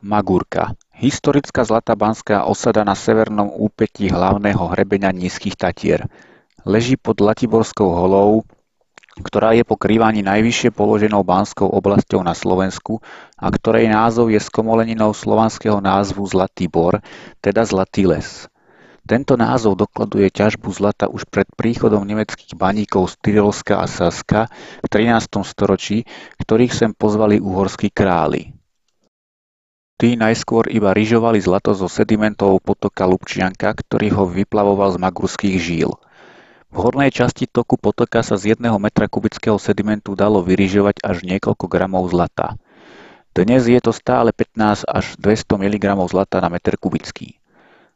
Magurka. Historická zlatá banská osada na severnom úpätí hlavného hrebeňa Nízkych Tatier. Leží pod Latiborskou holou, ktorá je po Krývani najvyššie položenou banskou oblasťou na Slovensku a ktorej názov je skomoleninou slovanského názvu Zlatý Bor, teda Zlatý les. Tento názov dokladuje ťažbu zlata už pred príchodom nemeckých baníkov z Tyrolska a Saska v 13. storočí, ktorých sem pozvali uhorskí králi. Tí najskôr iba ryžovali zlato zo sedimentov potoka Lubčianka, ktorý ho vyplavoval z magurských žíl. V hornej časti toku potoka sa z 1 metra kubického sedimentu dalo vyryžovať až niekoľko gramov zlata. Dnes je to stále 15 až 200 mg zlata na meter kubický.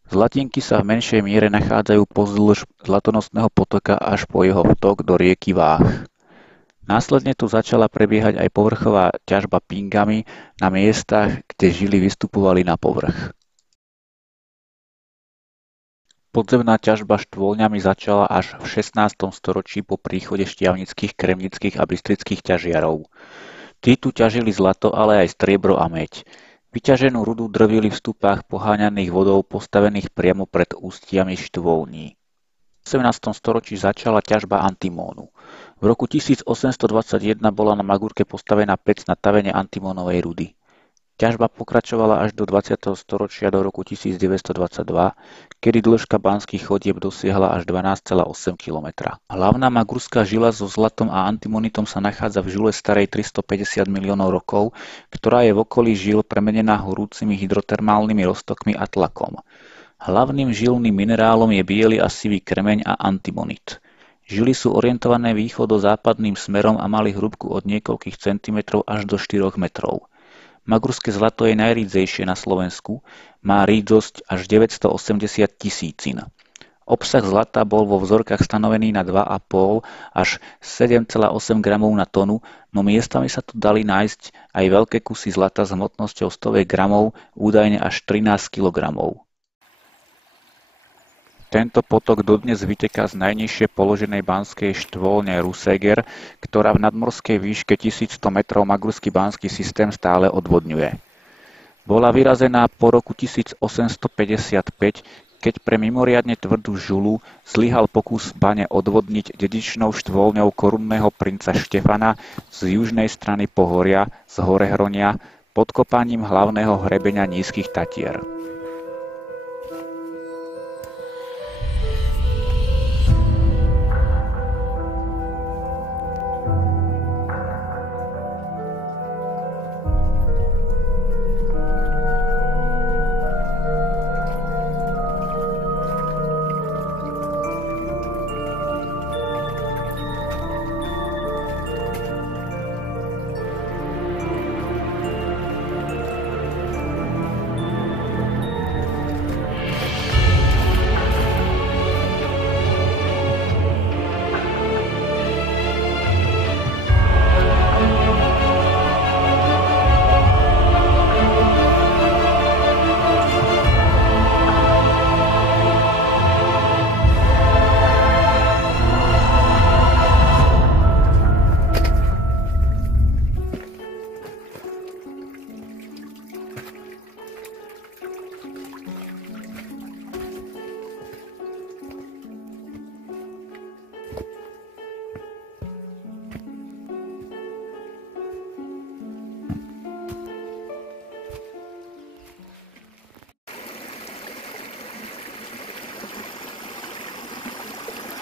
Zlatinky sa v menšej miere nachádzajú pozdĺž zlatonosného potoka až po jeho vtok do rieky Váh. Následne tu začala prebiehať aj povrchová ťažba pingami na miestach, kde žily vystupovali na povrch. Podzemná ťažba štôlňami začala až v 16. storočí po príchode štiavnických, kremnických a bystrických ťažiarov. Tí tu ťažili zlato, ale aj striebro a meď. Vyťaženú rudu drvili v stupách poháňaných vodou postavených priamo pred ústiami štôlní. V 18. storočí začala ťažba antimónu. V roku 1821 bola na Magurke postavená pec na tavenie antimónovej rudy. Ťažba pokračovala až do 20. storočia do roku 1922, kedy dĺžka banských chodieb dosiahla až 12,8 km. Hlavná magurská žila so zlatom a antimonitom sa nachádza v žule starej 350 miliónov rokov, ktorá je v okolí žil premenená horúcimi hydrotermálnymi roztokmi a tlakom. Hlavným žilným minerálom je biely a sivý kremeň a antimonit. Žily sú orientované východo-západným smerom a mali hrúbku od niekoľkých centimetrov až do 4 metrov. Magurské zlato je najrídzejšie na Slovensku, má rídzosť až 980 000. Obsah zlata bol vo vzorkách stanovený na 2,5 až 7,8 gramov na tonu, no miestami sa tu dali nájsť aj veľké kusy zlata s hmotnosťou 100 gramov, údajne až 13 kilogramov. Tento potok dodnes vyteká z najnižšie položenej banskej štôlne Ruseger, ktorá v nadmorskej výške 1100 metrov magurský banský systém stále odvodňuje. Bola vyrazená po roku 1855, keď pre mimoriadne tvrdú žulu zlyhal pokus bane odvodniť dedičnou štôlňou korunného princa Štefana z južnej strany pohoria, z Horehronia, podkopaním hlavného hrebeňa Nízkych Tatier.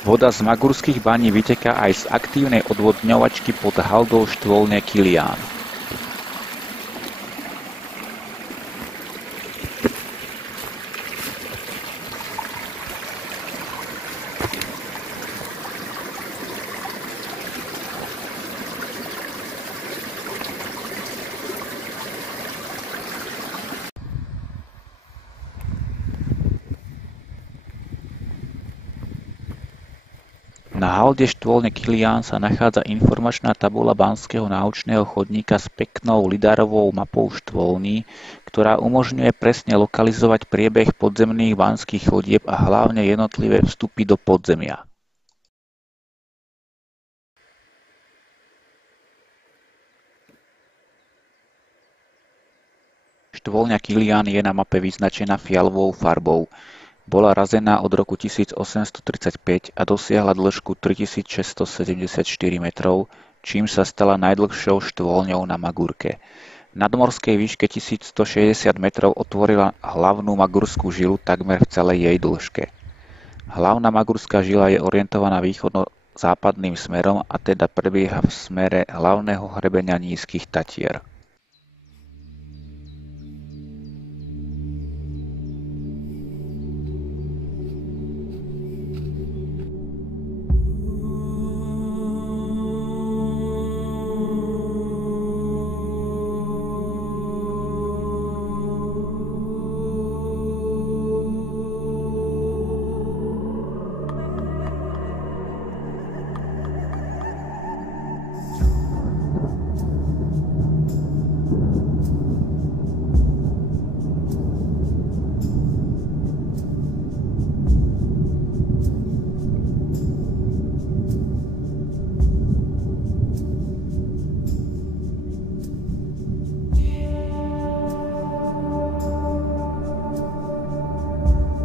Voda z magurských baní vyteká aj z aktívnej odvodňovačky pod haldou štôlne Kilián. Na halde štôlne Kilián sa nachádza informačná tabuľa banského náučného chodníka s peknou lidarovou mapou štôlní, ktorá umožňuje presne lokalizovať priebeh podzemných banských chodieb a hlavne jednotlivé vstupy do podzemia. Štvoľňa Kilián je na mape vyznačená fialovou farbou. Bola razená od roku 1835 a dosiahla dĺžku 3674 metrov, čím sa stala najdlhšou štvoľňou na Magurke. Na nadmorskej výške 1160 metrov otvorila hlavnú Magurskú žilu takmer v celej jej dĺžke. Hlavná Magurská žila je orientovaná východno-západným smerom a teda prebieha v smere hlavného hrebenia Nízkych Tatier.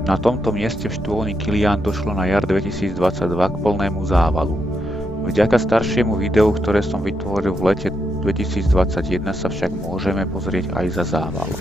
Na tomto mieste v štvoľni Kilián došlo na jar 2022 k plnému závalu. Vďaka staršiemu videu, ktoré som vytvoril v lete 2021, sa však môžeme pozrieť aj za zával.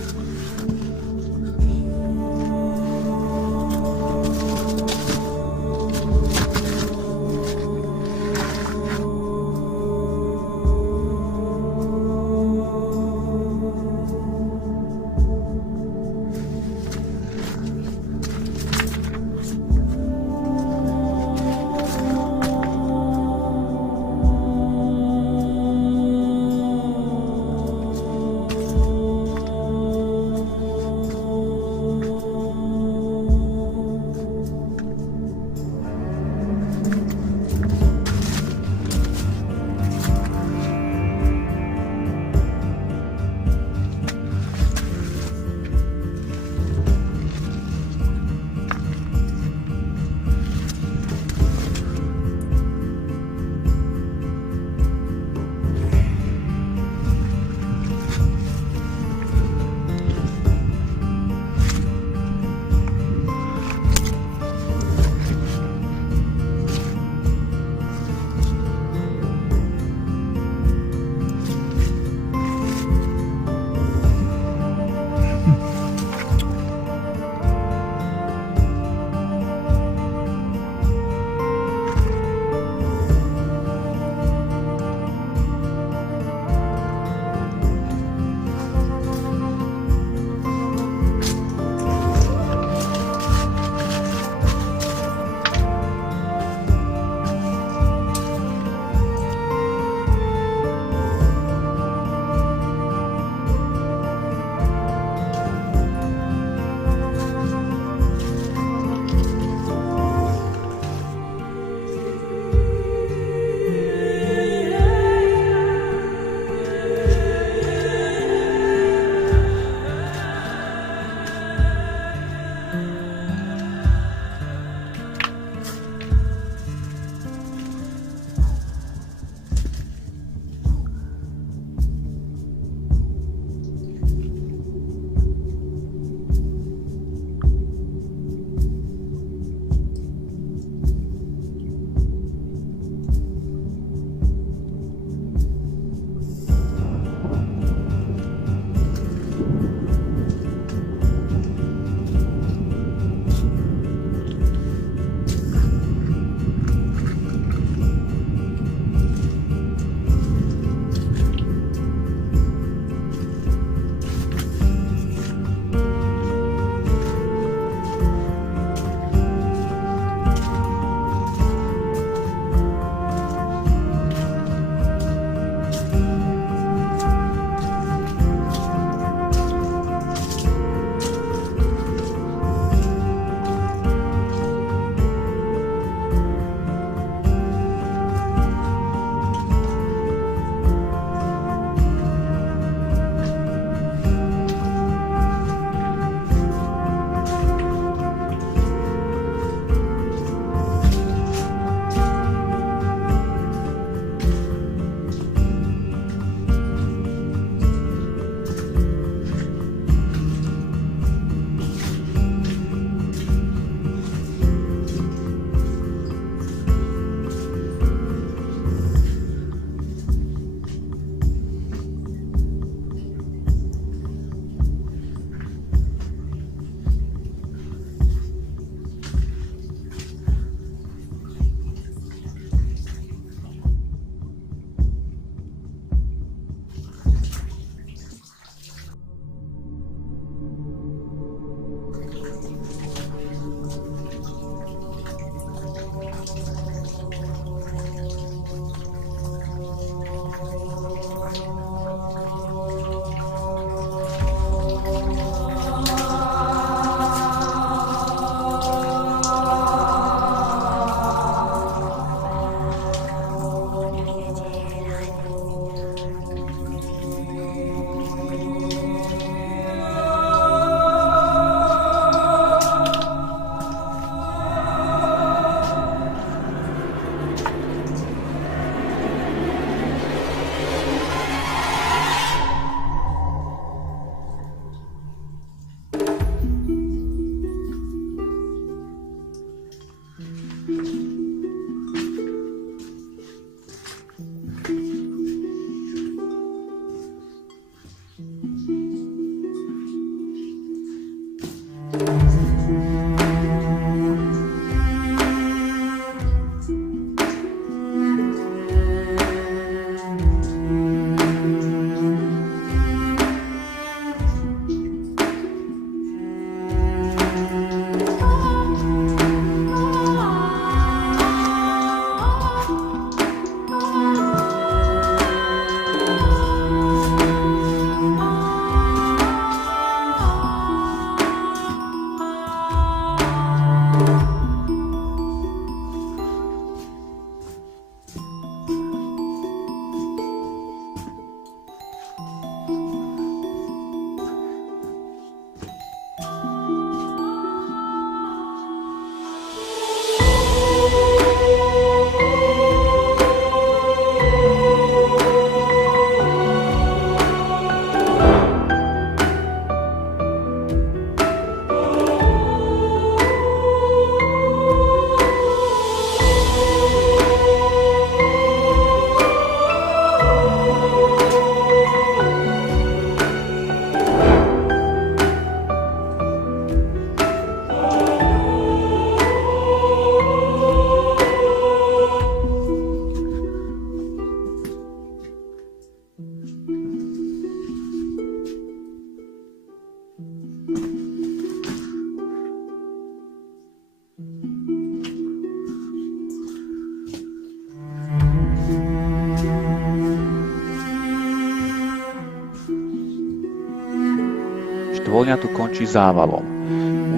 Štvoľňa tu končí závalom.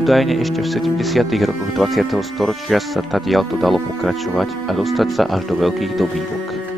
Údajne ešte v 70. rokoch 20. storočia sa tadiaľto dalo pokračovať a dostať sa až do veľkých dobývok.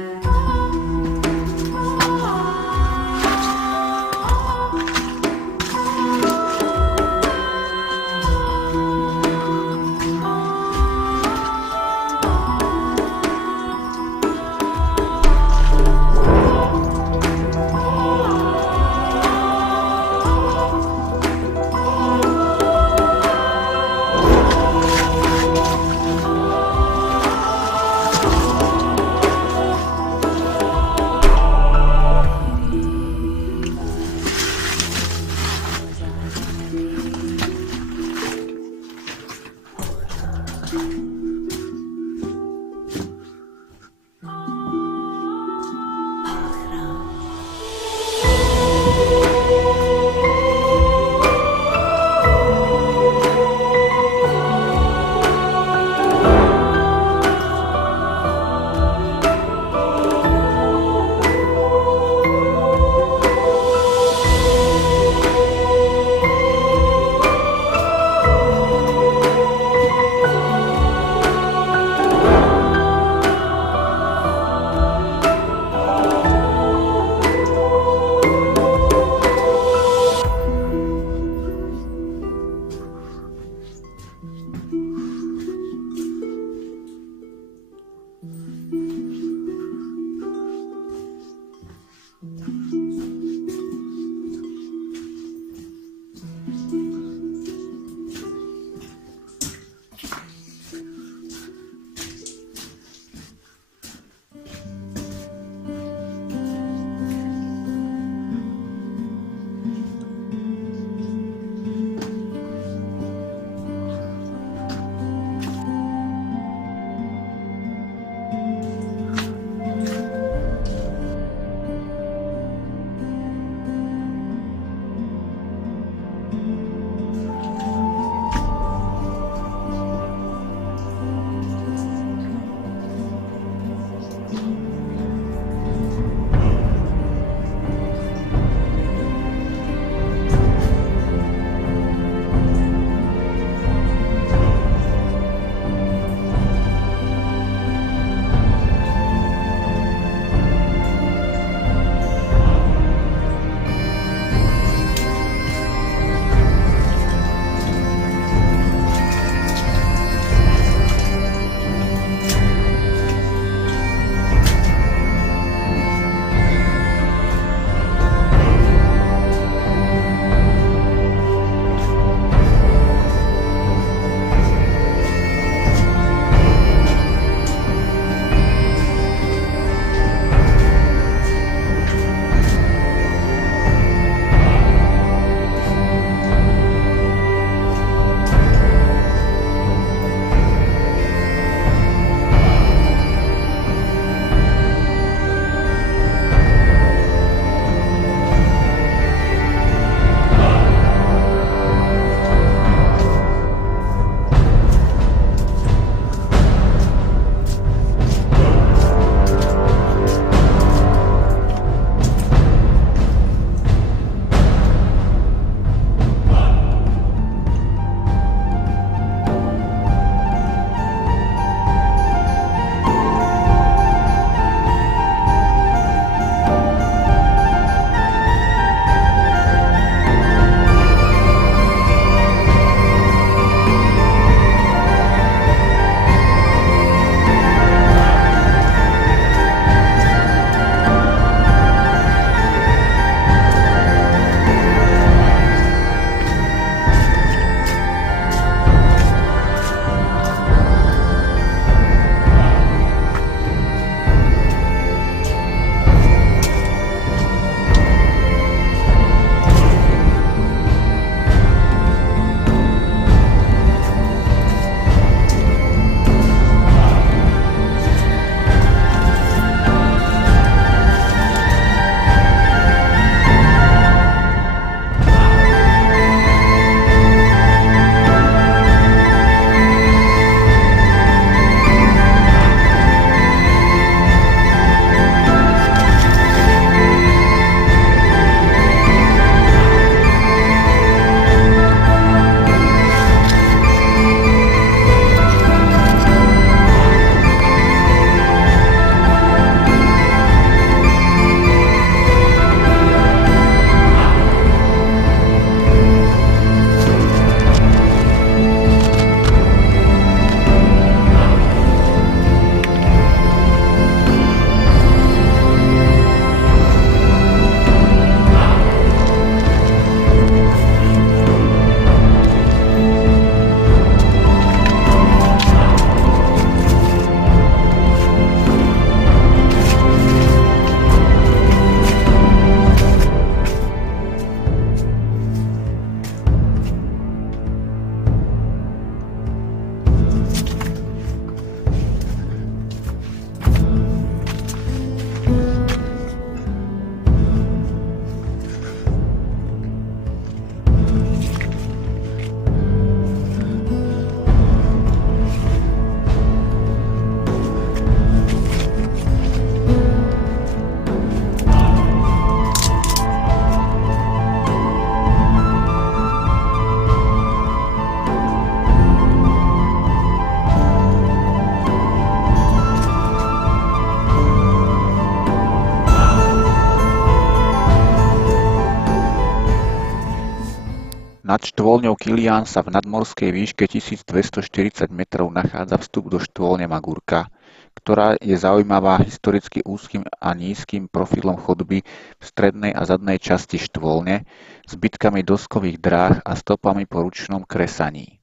Nad štvoľňou Kilián sa v nadmorskej výške 1240 metrov nachádza vstup do štvoľne Magurka, ktorá je zaujímavá historicky úzkym a nízkym profilom chodby v strednej a zadnej časti štvoľne, zbytkami doskových dráh a stopami po ručnom kresaní.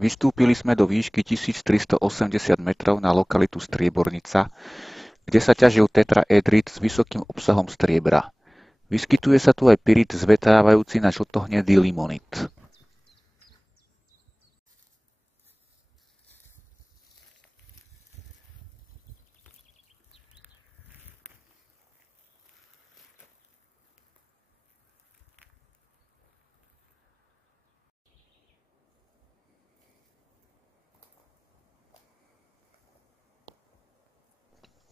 Vystúpili sme do výšky 1380 metrov na lokalitu Striebornica, kde sa ťažil tetraédrit s vysokým obsahom striebra. Vyskytuje sa tu aj pyrit zvetávajúci na žltohnedý limonit.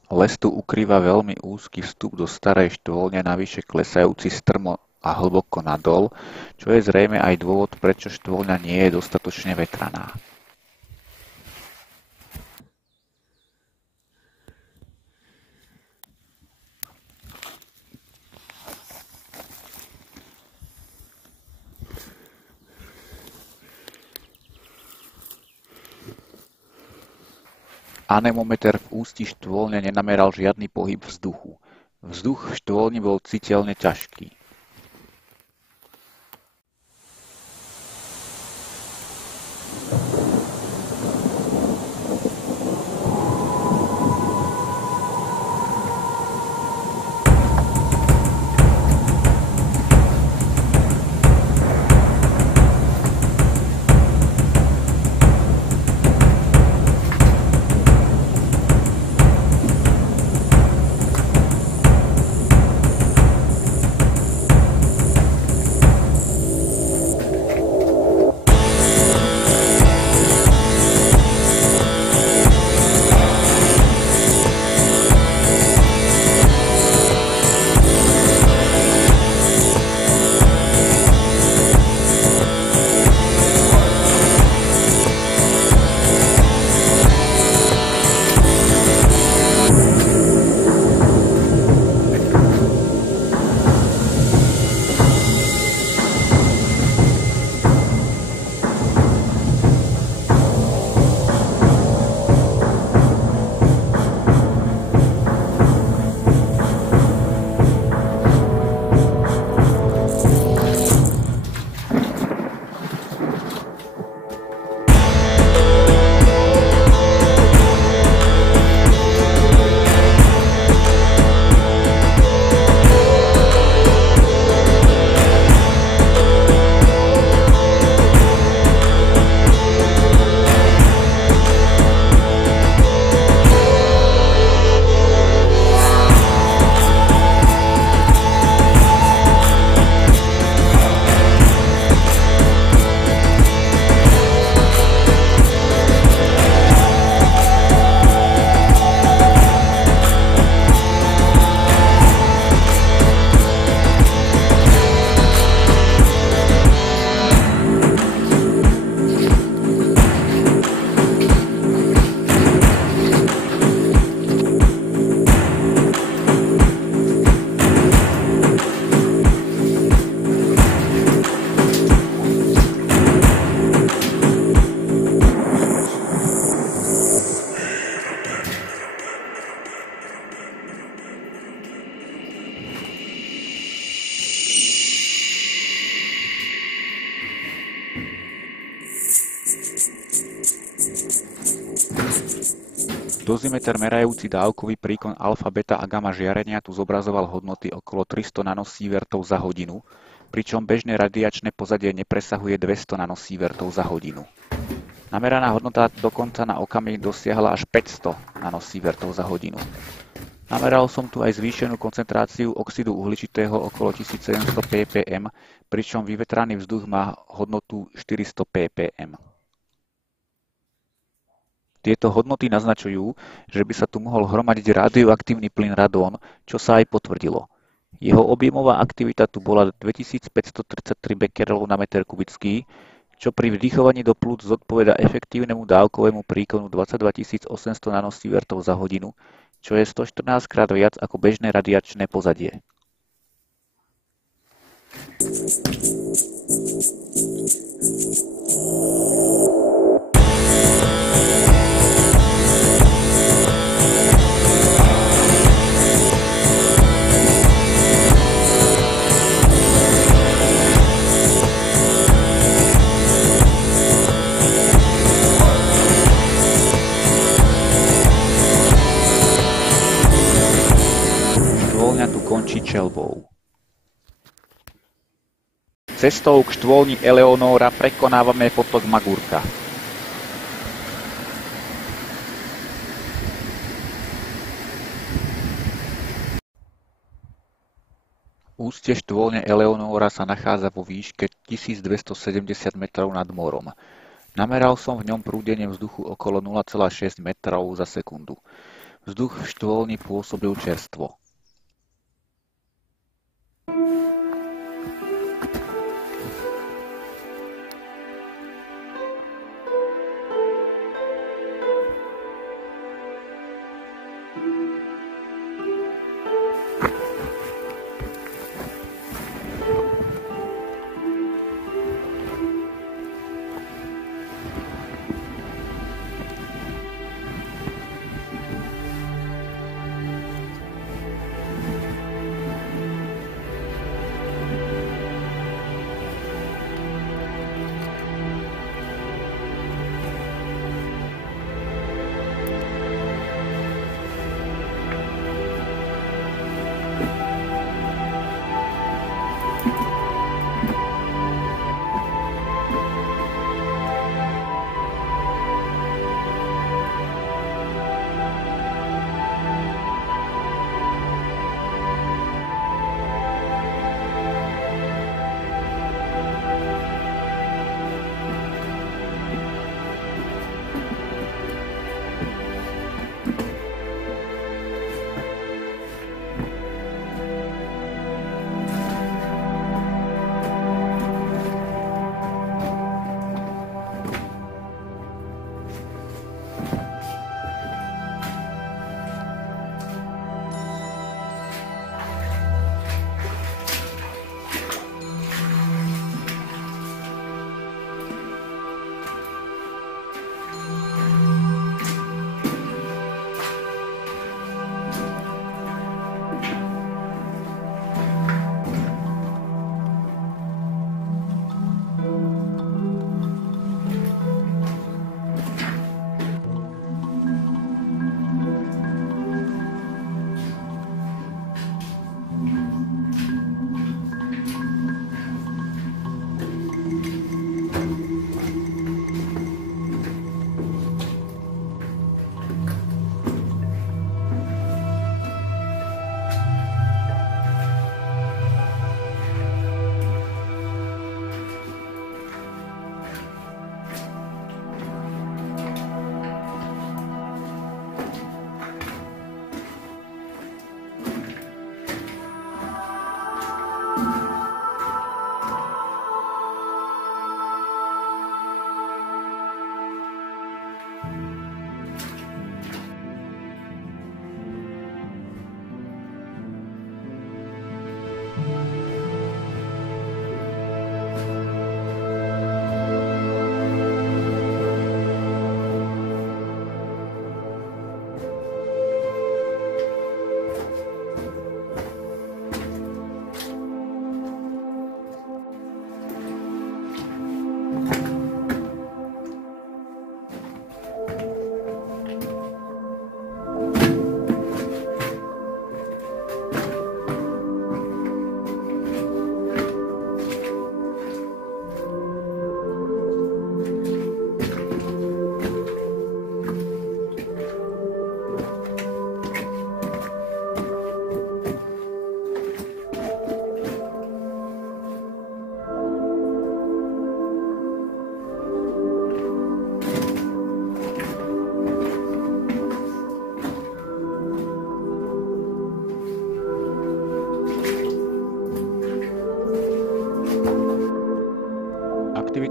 Les tu ukrýva veľmi úzky vstup do starej štvoľne, navyše klesajúci strmo a hlboko nadol, čo je zrejme aj dôvod, prečo štvoľňa nie je dostatočne vetraná. Anemometer v ústi štvoľne nenameral žiadny pohyb vzduchu. Vzduch v štvoľni bol citeľne ťažký. Dozimeter merajúci dávkový príkon alfa, beta a gamma žiarenia tu zobrazoval hodnoty okolo 300 nanosievertov za hodinu, pričom bežné radiačné pozadie nepresahuje 200 nanosievertov za hodinu. Nameraná hodnota dokonca na okamih dosiahla až 500 nanosievertov za hodinu. Nameral som tu aj zvýšenú koncentráciu oxidu uhličitého okolo 1700 ppm, pričom vyvetraný vzduch má hodnotu 400 ppm. Tieto hodnoty naznačujú, že by sa tu mohol hromadiť radioaktívny plyn radón, čo sa aj potvrdilo. Jeho objemová aktivita tu bola 2533 bekerelov na meter kubický, čo pri vdychovaní do plúc zodpovedá efektívnemu dávkovému príkonu 22 800 nanosievertov za hodinu, čo je 114 krát viac ako bežné radiačné pozadie. Štôlňa tu končí čelbou. Cestou k štôlni Eleonóra prekonávame potok Magurka. Ústie štôlne Eleonóra sa nachádza vo výške 1270 metrov nad morom. Nameral som v ňom prúdenie vzduchu okolo 0,6 metrov za sekundu. Vzduch v štôlni pôsobil čerstvo.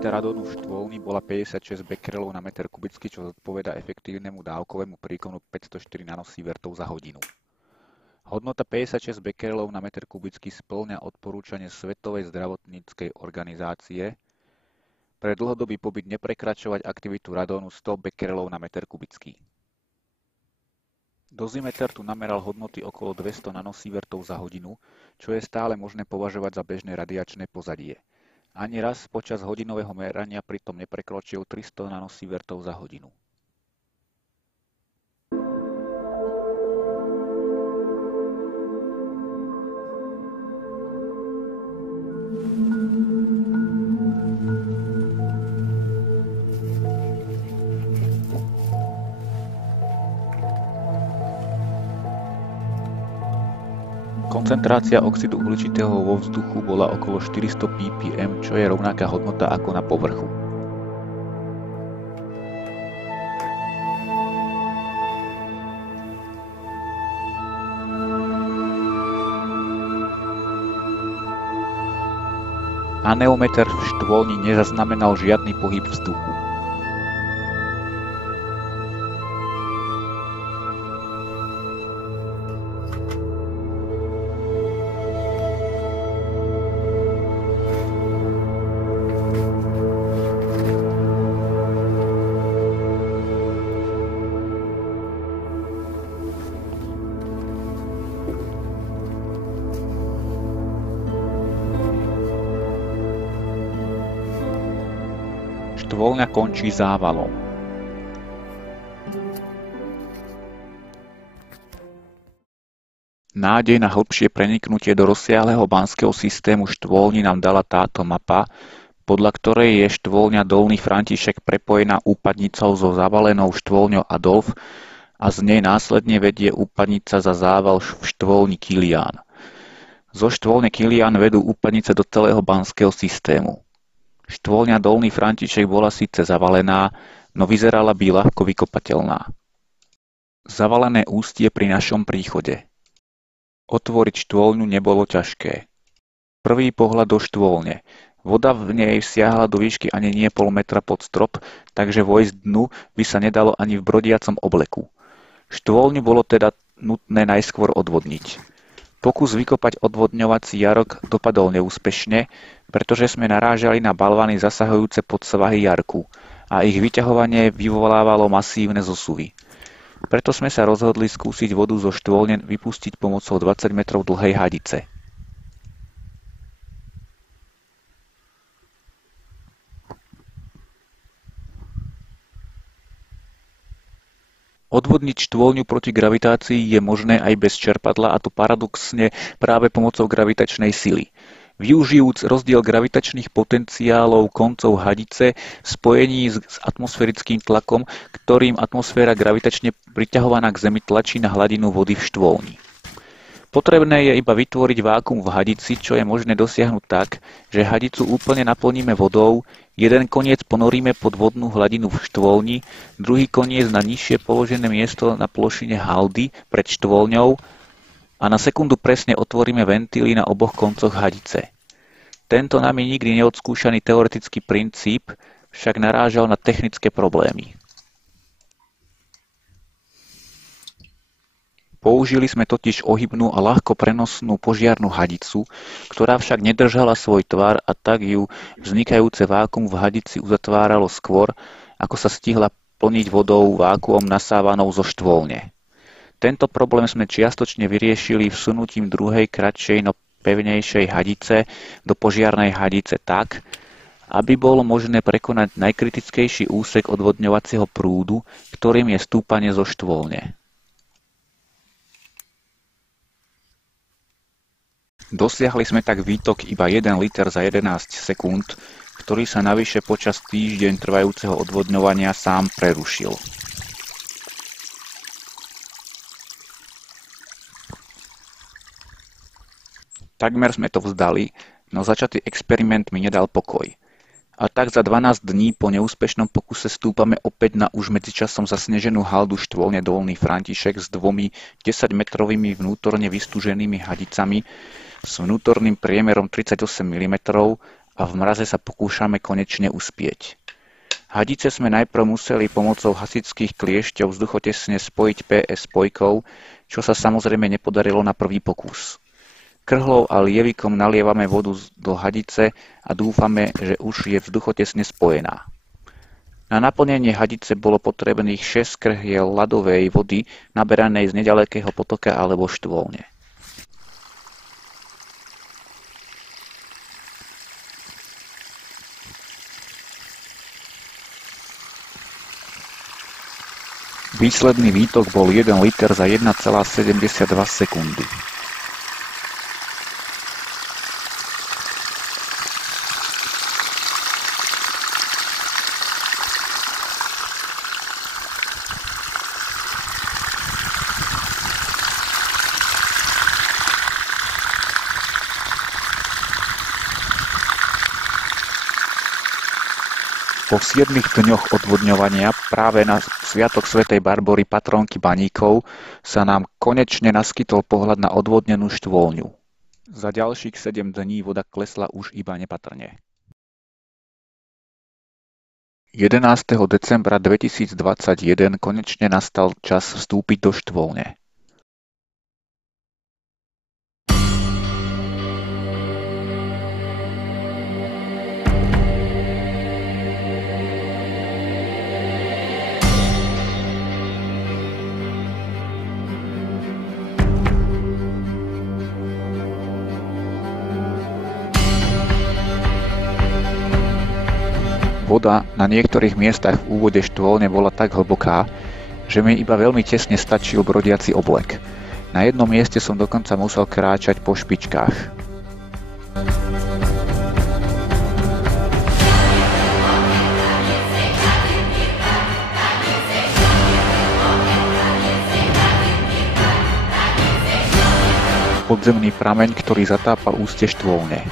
Hodnota radónu v štvolni bola 56 bekrelov na meter kubický, čo zodpovedá efektívnemu dávkovému príkonu 504 nanosievertov za hodinu. Hodnota 56 bekrelov na meter kubický spĺňa odporúčanie Svetovej zdravotníckej organizácie pre dlhodobý pobyt neprekračovať aktivitu radónu 100 bekrelov na meter kubický. Dozimeter tu nameral hodnoty okolo 200 nanosievertov za hodinu, čo je stále možné považovať za bežné radiačné pozadie. Ani raz počas hodinového merania pritom neprekročil 300 nanosievertov za hodinu. Koncentrácia oxidu uhličitého vo vzduchu bola okolo 400 ppm, čo je rovnaká hodnota ako na povrchu. Aneometer v štvolni nezaznamenal žiadny pohyb vzduchu. Štvoľňa končí závalom. Nádej na hĺbšie preniknutie do rozsiahleho banského systému štvoľní nám dala táto mapa, podľa ktorej je štvoľňa Dolný František prepojená úpadnicou so zavalenou štvoľňou Adolf a z nej následne vedie úpadnica za zával v štvoľni Kilián. Zo štvoľne Kilián vedú úpadnice do celého banského systému. Štvoľňa Dolný František bola síce zavalená, no vyzerala by ľahko vykopateľná. Zavalené ústie pri našom príchode. Otvoriť štvoľňu nebolo ťažké. Prvý pohľad do štvoľne. Voda v nej siahla do výšky ani nie pol metra pod strop, takže vojsť dnu by sa nedalo ani v brodiacom obleku. Štvoľňu bolo teda nutné najskôr odvodniť. Pokus vykopať odvodňovací jarok dopadol neúspešne, pretože sme narážali na balvany zasahujúce pod svahy jarku a ich vyťahovanie vyvolávalo masívne zosuvy. Preto sme sa rozhodli skúsiť vodu zo štvoľne vypustiť pomocou 20 metrov dlhej hadice. Odvodniť štvoľňu proti gravitácii je možné aj bez čerpadla, a to paradoxne práve pomocou gravitačnej sily. Využijúc rozdiel gravitačných potenciálov koncov hadice v spojení s atmosférickým tlakom, ktorým atmosféra gravitačne priťahovaná k Zemi tlačí na hladinu vody v štvoľni. Potrebné je iba vytvoriť vákuum v hadici, čo je možné dosiahnuť tak, že hadicu úplne naplníme vodou, jeden koniec ponoríme pod vodnú hladinu v štvoľni, druhý koniec na nižšie položené miesto na plošine haldy pred štvoľňou a na sekundu presne otvoríme ventíly na oboch koncoch hadice. Tento nami nikdy neodskúšaný teoretický princíp však narážal na technické problémy. Použili sme totiž ohybnú a ľahko prenosnú požiarnu hadicu, ktorá však nedržala svoj tvar a tak ju vznikajúce vákuum v hadici uzatváralo skôr, ako sa stihla plniť vodou vákuum nasávanou zo štvoľne. Tento problém sme čiastočne vyriešili vsunutím druhej kratšej, no pevnejšej hadice do požiarnej hadice tak, aby bolo možné prekonať najkritickejší úsek odvodňovacieho prúdu, ktorým je stúpanie zo štvoľne. Dosiahli sme tak výtok iba 1 liter za 11 sekúnd, ktorý sa navyše počas týždeň trvajúceho odvodňovania sám prerušil. Takmer sme to vzdali, no začatý experiment mi nedal pokoj. A tak za 12 dní po neúspešnom pokuse stúpame opäť na už medzičasom zasneženú haldu štvoľne Dolný František s dvomi 10-metrovými vnútorne vystúženými hadicami s vnútorným priemerom 38 mm a v mraze sa pokúšame konečne uspieť. Hadice sme najprv museli pomocou hasičských kliešťov vzduchotesne spojiť PS spojkou, čo sa samozrejme nepodarilo na prvý pokus. Krhlou a lievikom nalievame vodu do hadice a dúfame, že už je vzduchotesne spojená. Na naplnenie hadice bolo potrebných 6 krhiel ľadovej vody naberanej z nedalekého potoka alebo štôlne. Výsledný výtok bol 1 liter za 1,72 sekundy. Po 7 dňoch odvodňovania práve na sviatok svätej Barbory, patrónky baníkov, sa nám konečne naskytol pohľad na odvodnenú štôlňu. Za ďalších 7 dní voda klesla už iba nepatrne. 11. decembra 2021 konečne nastal čas vstúpiť do štôlne. Voda na niektorých miestach v úvode štôlne bola tak hlboká, že mi iba veľmi tesne stačil brodiaci oblek. Na jednom mieste som dokonca musel kráčať po špičkách. Podzemný prameň, ktorý zatápal ústie štôlne.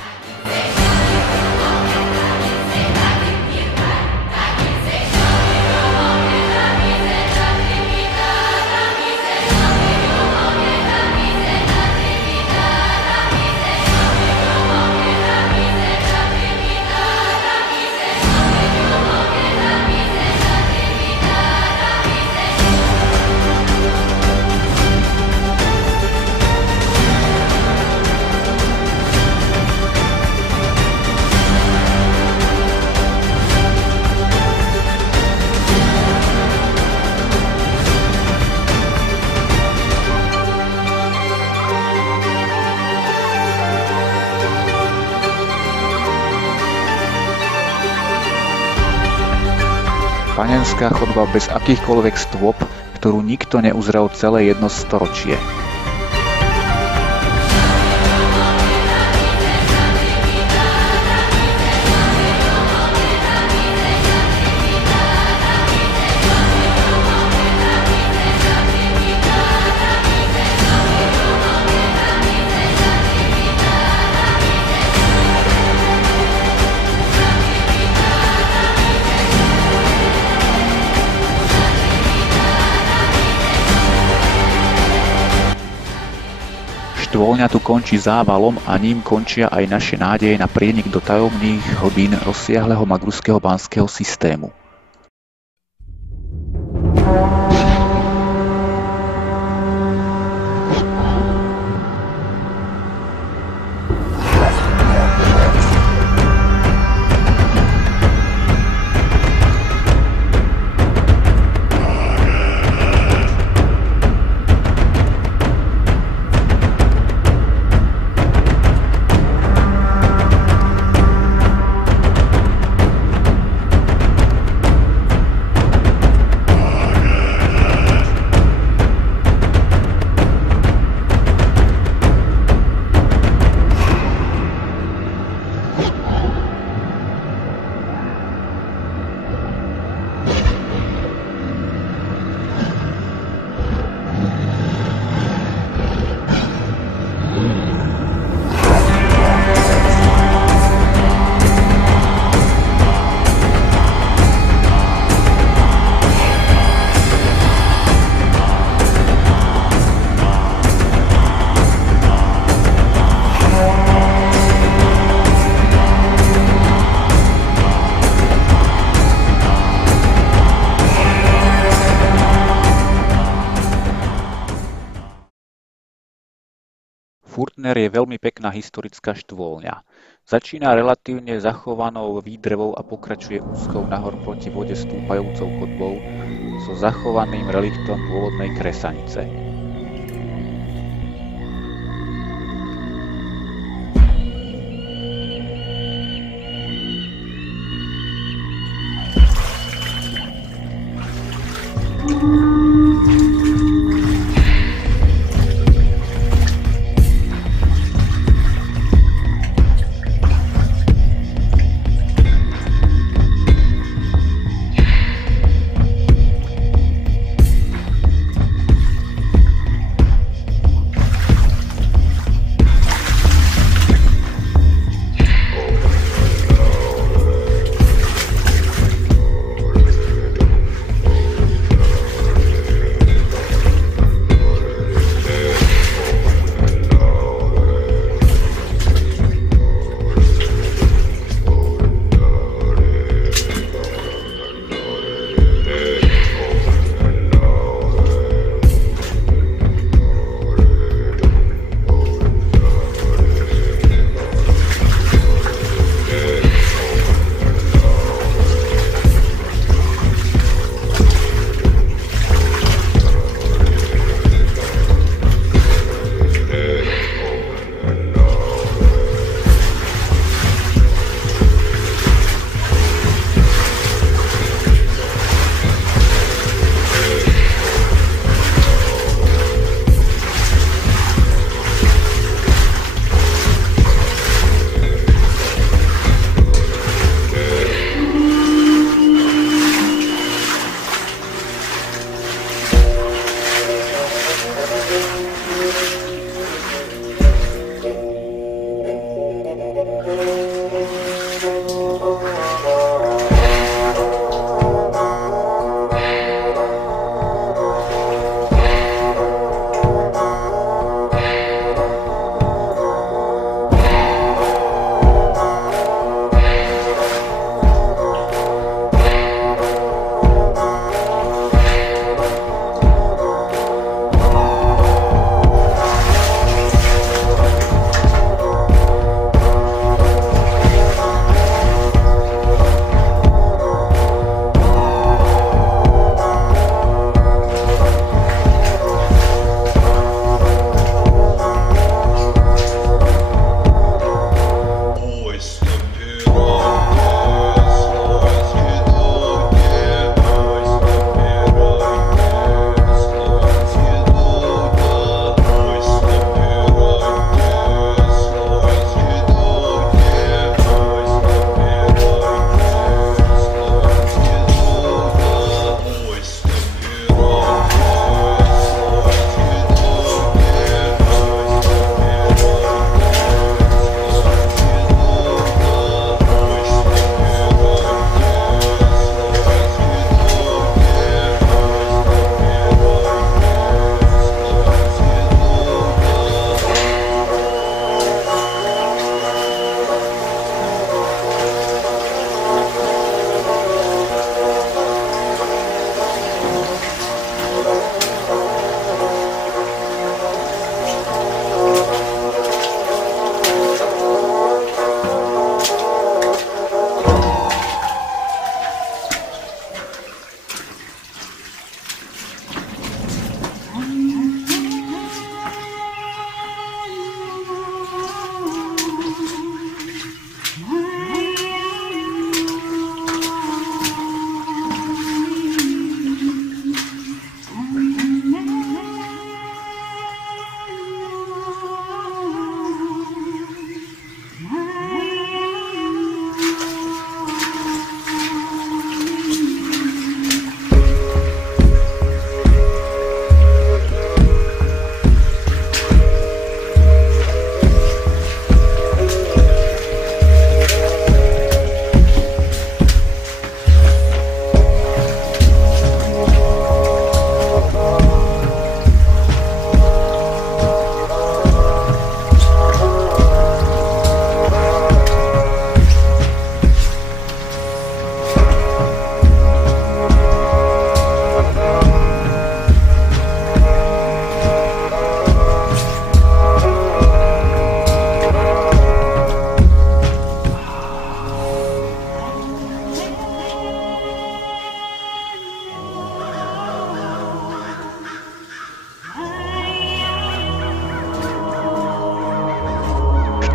Panenská chodba bez akýchkoľvek stôp, ktorú nikto neuzrel celé jedno storočie. Štôlňa tu končí závalom a ním končia aj naše nádeje na prienik do tajomných hlbín rozsiahleho magruského banského systému. Furtner je veľmi pekná historická štvoľňa. Začína relatívne zachovanou výdrevou a pokračuje úzkou nahor proti vode stúpajúcou chodbou so zachovaným reliktom pôvodnej kresanice.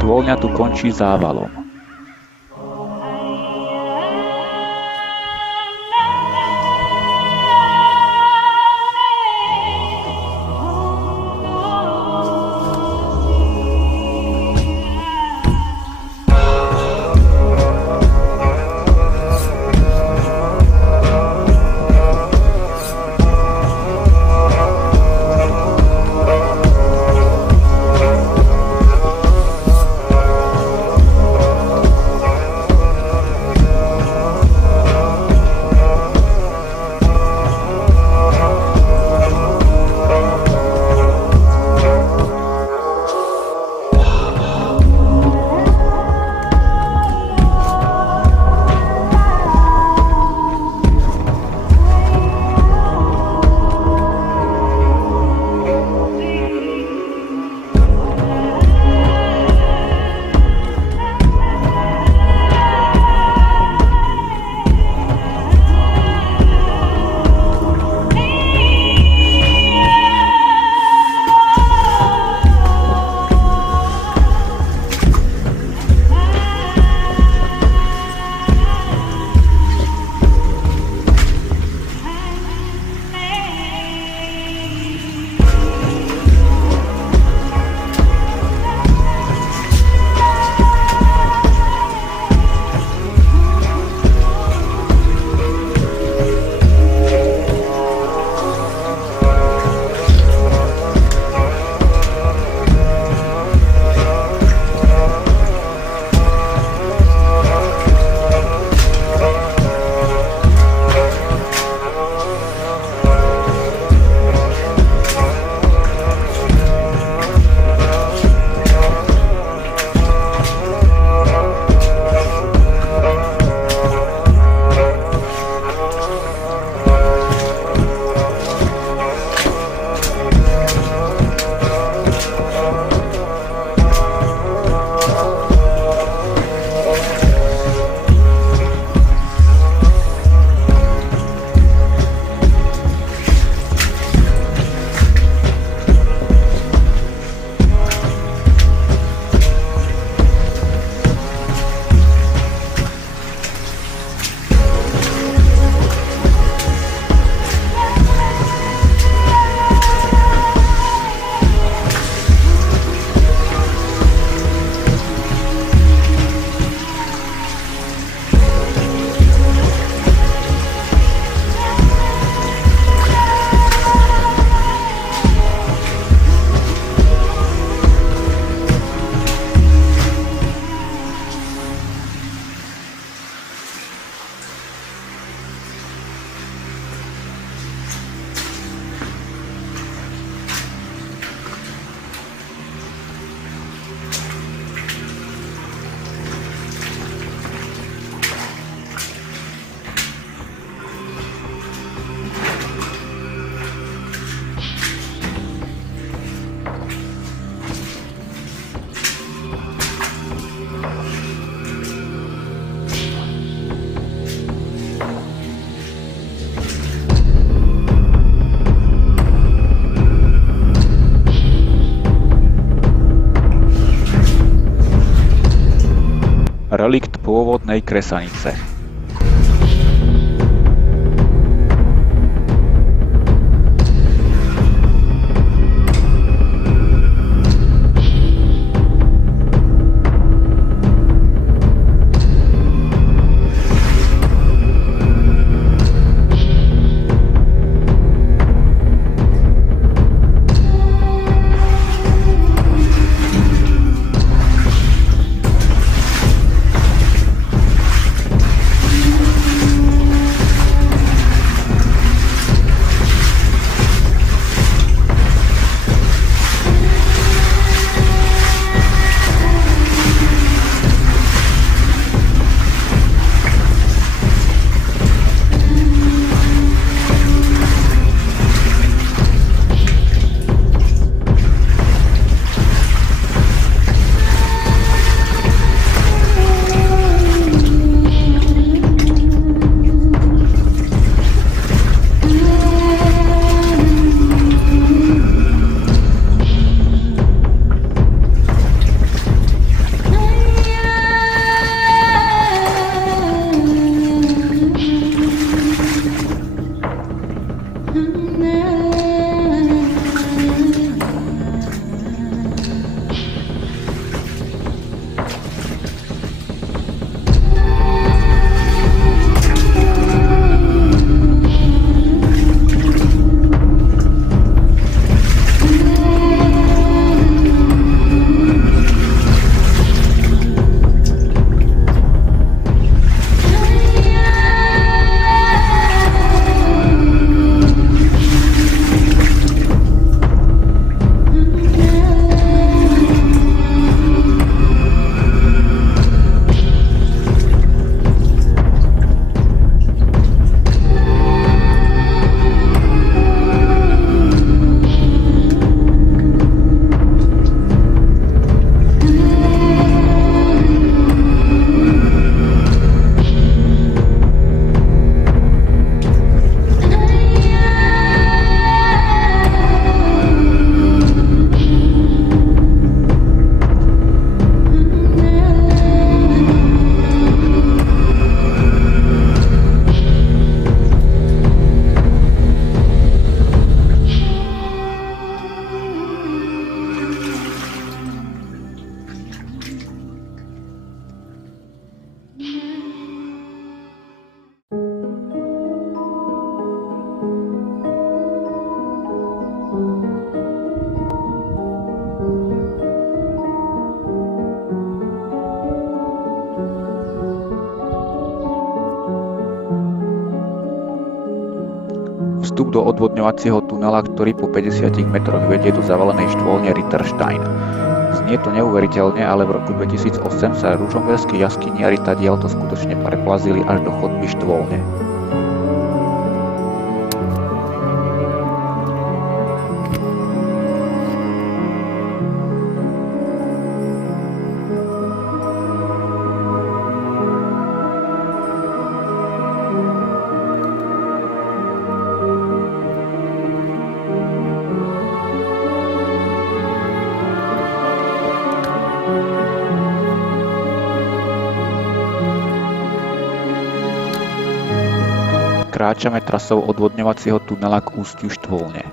Štôlňa tu končí závalom. Relikt pôvodnej kresanice. Vstup do odvodňovacieho tunela, ktorý po 50 metroch vedie do zavalenej štôlne Ritterstein. Znie to neuveriteľne, ale v roku 2008 sa ružomberskí jaskyniari tadiaľto skutočne preplazili až do chodby štôlne. Kráčame trasou odvodňovacieho tunela k ústiu štôlne.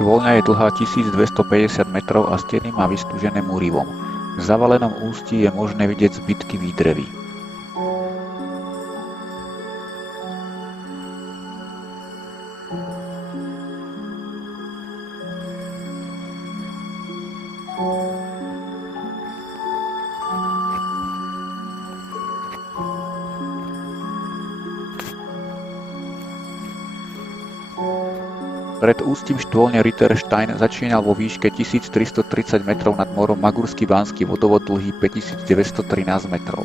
Štôlňa je dlhá 1250 metrov a steny má vystúžené múrivom. V zavalenom ústí je možné vidieť zbytky výdrevy. Pred ústím štôlne Ritterstein začínal vo výške 1330 metrov nad morom Magurský Banský vodovod dlhý 5913 metrov.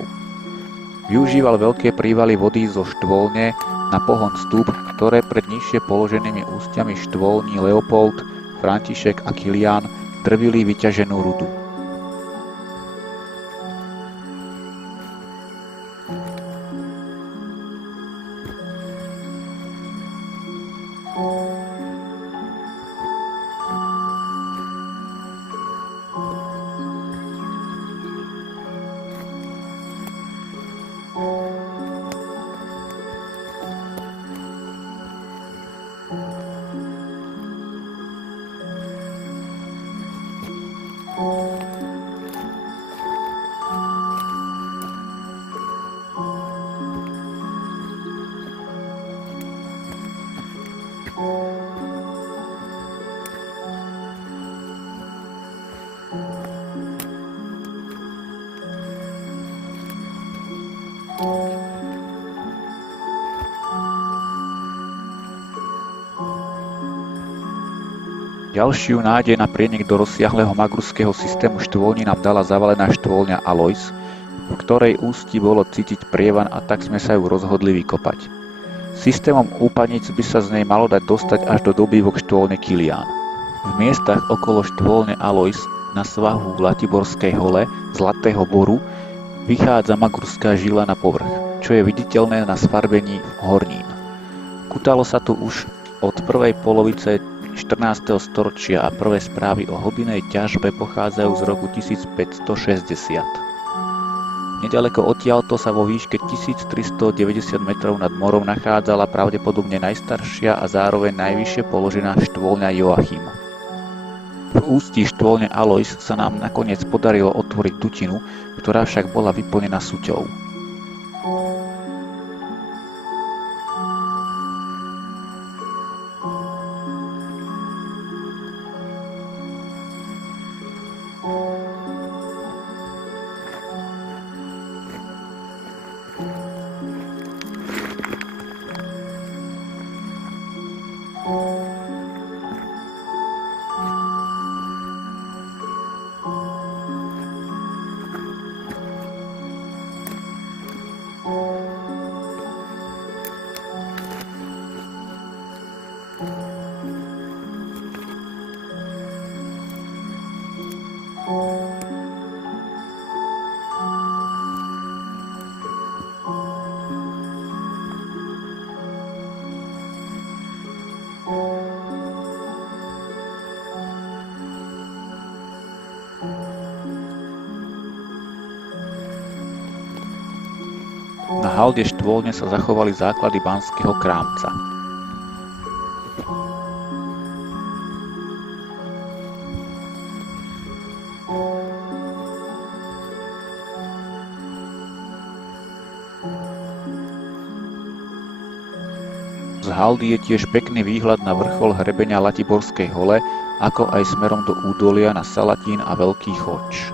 Využíval veľké prívaly vody zo štôlne na pohon stúp, ktoré pred nižšie položenými ústiami štôlní Leopold, František a Kilián drvili vyťaženú rudu. Ďalšiu nádej na prienik do rozsiahleho magurského systému štvoľní nám dala zavalená štvoľňa Alois, v ktorej ústí bolo cítiť prievan a tak sme sa ju rozhodli vykopať. Systémom úpadníc by sa z nej malo dať dostať až do dobývok štvoľne Kilián. V miestach okolo štvoľne Alois na svahu Latiborskej hole Zlatého boru vychádza magurská žila na povrch, čo je viditeľné na sfarbení hornín. Kutalo sa tu už od prvej polovice 14. storočia a prvé správy o hlbinej ťažbe pochádzajú z roku 1560. Nedaleko odtiaľto sa vo výške 1390 metrov nad morom nachádzala pravdepodobne najstaršia a zároveň najvyššie položená štvoľňa Joachim. V ústí štvoľne Alois sa nám nakoniec podarilo otvoriť dutinu, ktorá však bola vyplnená suťou. Na halde štvoľne sa zachovali základy banského krámca. Z haldy je tiež pekný výhľad na vrchol hrebeňa Latiborskej hole, ako aj smerom do údolia na Salatín a Veľký Choč.